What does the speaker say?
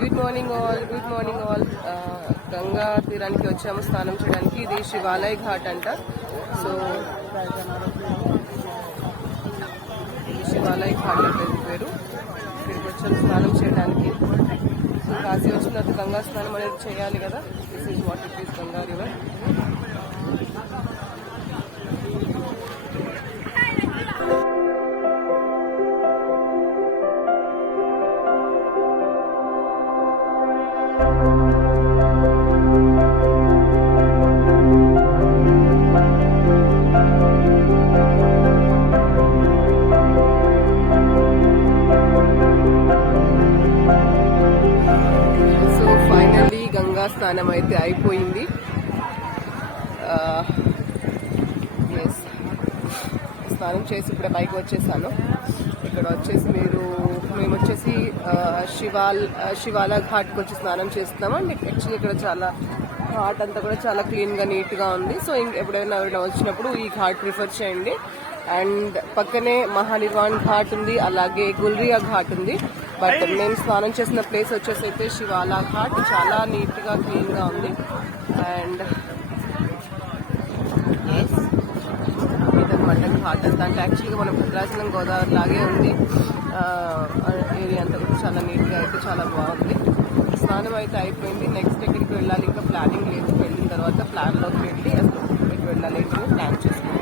Good morning all Ganga తీరానికి వచ్చాము స్నానం చేయడానికి. ఇది శివాలయ ఘాట్ అంట. సో ఇది శివాలయ ఘాట్ అంటే పేరు. ఇక్కడికి వచ్చాము స్నానం చేయడానికి. సో కాశీ వచ్చిన తర్వాత గంగా స్నానం అనేది చేయాలి కదా. This is what it is, Ganga river. స్నానం అయితే అయిపోయింది. స్నానం చేసి ఇప్పుడే పైకి వచ్చేసాను. ఇక్కడ వచ్చేసి మేము వచ్చేసి శివాలా ఘాట్కి వచ్చి స్నానం చేస్తున్నాము. అండ్ యాక్చువల్లీ ఇక్కడ చాలా ఘాట్ అంతా కూడా చాలా క్లీన్గా నీట్గా ఉంది. సో ఎప్పుడైనా వచ్చినప్పుడు ఈ ఘాట్ ప్రిఫర్ చేయండి. అండ్ పక్కనే మహానిర్వాణ్ ఘాట్ ఉంది, అలాగే గుల్రియా ఘాట్ ఉంది. బట్ మేము స్నానం చేసిన ప్లేస్ వచ్చేసి అయితే శివాలా ఘాట్. చాలా నీట్గా క్లీన్గా ఉంది. అండ్ మటన్ ఘాట్ అంతా అంటే యాక్చువల్గా మన భద్రాచలం గోదావరి లాగే ఉంది. ఏరియా అంతా కూడా చాలా నీట్గా అయితే చాలా బాగుంది. స్నానం అయితే అయిపోయింది. నెక్స్ట్ ఎక్కడికి వెళ్ళాలి ఇంకా ప్లానింగ్ లేదు. వెళ్ళిన తర్వాత ప్లాన్లోకి వెళ్ళి ఎక్కడికి వెళ్ళాలి ప్లాన్ చేసుకుంటాం.